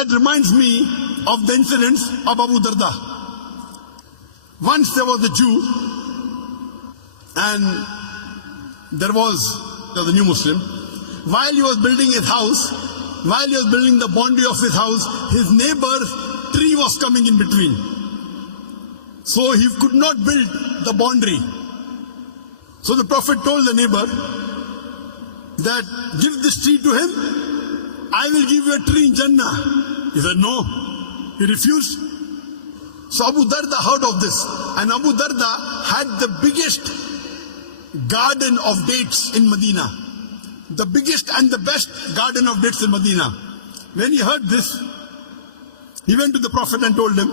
That reminds me of the incidents of Abu Darda. Once there was a Jew, and there was a new Muslim. While he was building his house, while he was building the boundary of his house, his neighbor's tree was coming in between. So he could not build the boundary. So the Prophet told the neighbor that give this tree to him, I will give you a tree in Jannah. He said no. He refused. So Abu Darda heard of this, and Abu Darda had the biggest garden of dates in Medina. The biggest and the best garden of dates in Medina. When he heard this, he went to the Prophet and told him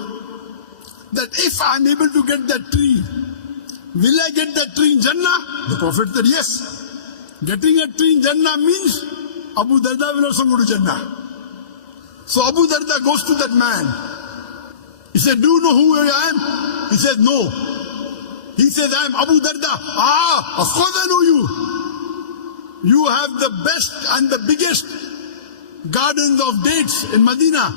that if I am able to get that tree, will I get that tree in Jannah? The Prophet said yes. Getting a tree in Jannah means Abu Darda will also go to Jannah. So Abu Darda goes to that man. He said, do you know who I am? He said, no. He said, I am Abu Darda. Ah, of course I know you. You have the best and the biggest gardens of dates in Medina.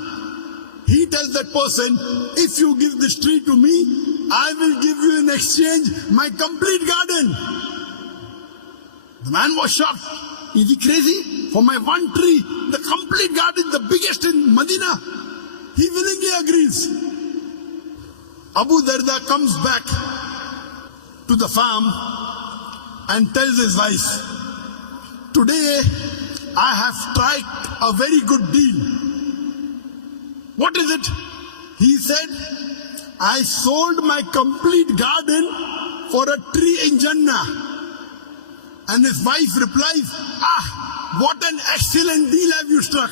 He tells that person, if you give this tree to me, I will give you in exchange my complete garden. The man was shocked. Is he crazy? For my one tree, the complete garden, the biggest in Medina. He willingly agrees. Abu Darda comes back to the farm and tells his wife, today I have struck a very good deal. What is it? He said, I sold my complete garden for a tree in Jannah. And his wife replies, what an excellent deal have you struck.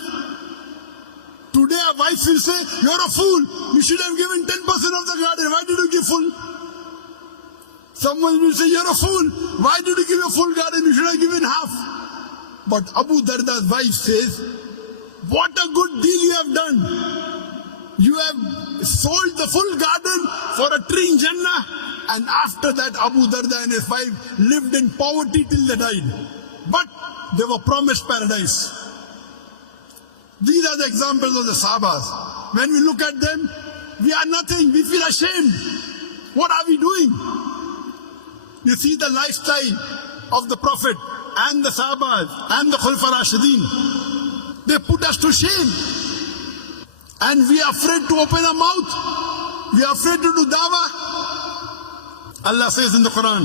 Today a wife will say, you're a fool. You should have given 10% of the garden. Why did you give full? Someone will say, you're a fool. Why did you give a full garden? You should have given half. But Abu Darda's wife says, what a good deal you have done. You have sold the full garden for a tree in Jannah. And after that, Abu Darda and his wife lived in poverty till they died. But they were promised paradise. These are the examples of the Sahabas. When we look at them, we are nothing. We feel ashamed. What are we doing? You see the lifestyle of the Prophet and the Sahabas and the Khulafa Rashidin. They put us to shame. And we are afraid to open our mouth. We are afraid to do dawah. Allah says in the Quran,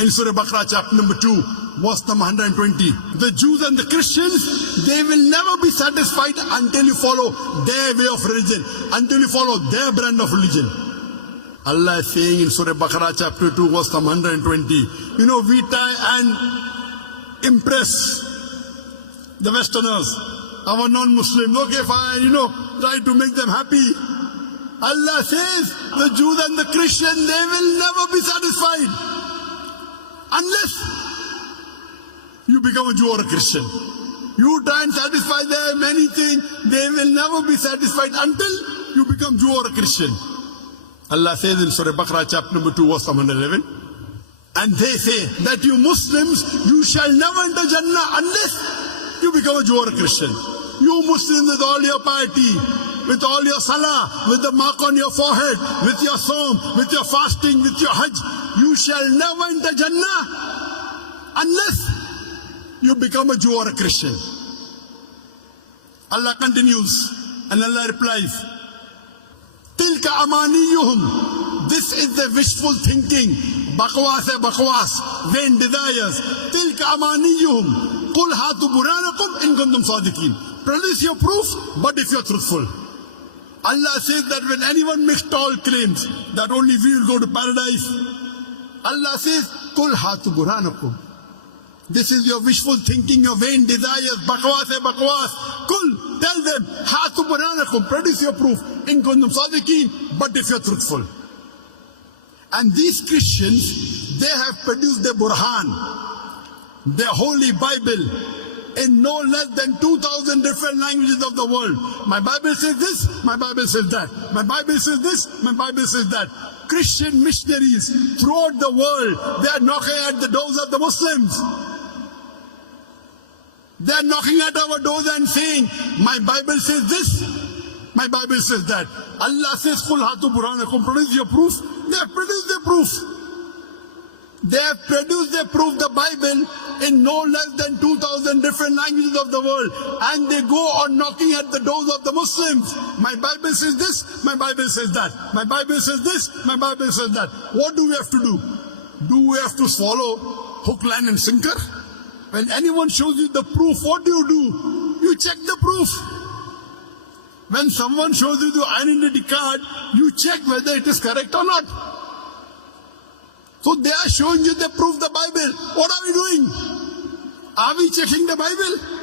in Surah Baqarah chapter number 2, verse number 120, the Jews and the Christians, they will never be satisfied until you follow their way of religion, until you follow their brand of religion. Allah is saying in Surah Baqarah chapter 2, verse number 120, we try and impress the Westerners, our non-Muslims. Okay, fine, try to make them happy. Allah says, the Jews and the Christians, they will never be satisfied unless you become a Jew or a Christian. You try and satisfy them, anything, they will never be satisfied until you become Jew or a Christian. Allah says in Surah Baqarah chapter number 2, verse 111, and they say that you Muslims, you shall never enter Jannah unless you become a Jew or a Christian. You Muslims with all your piety, with all your salah, with the mark on your forehead, with your psalm, with your fasting, with your hajj, you shall never enter Jannah unless you become a Jew or a Christian. Allah continues and Allah replies, Tilka amaniyuhum. This is the wishful thinking. Bakwas hai bakwas, vain desires. Tilka amaniyuhum. Qul hatu buranakum in kuntum sadiqin. Produce your proof, but if you're truthful. Allah says that when anyone makes tall claims that only we will go to paradise, Allah says, Qul hatu buranakum. This is your wishful thinking, your vain desires. Bakwas hai bakwas. Qul, tell them, hatu buranakum. Produce your proof in kuntum sadiqin, but if you're truthful. And these Christians, they have produced their Burhan, their holy Bible, in no less than 2,000 different languages of the world. My Bible says this, my Bible says that. My Bible says this, my Bible says that. Christian missionaries throughout the world, they are knocking at the doors of the Muslims. They are knocking at our doors and saying, my Bible says this, my Bible says that. Allah says, Qul hatu burhanakum, produce your proof. They have produced their proof. They have produced their proof, the Bible, in no less than 2,000 different languages of the world. And they go on knocking at the doors of the Muslims. My Bible says this, my Bible says that. My Bible says this, my Bible says that. What do we have to do? Do we have to swallow hook, line and sinker? When anyone shows you the proof, what do? You check the proof. When someone shows you the identity card, you check whether it is correct or not. So they are showing you the proof, the Bible. What are we doing? Are we checking the Bible?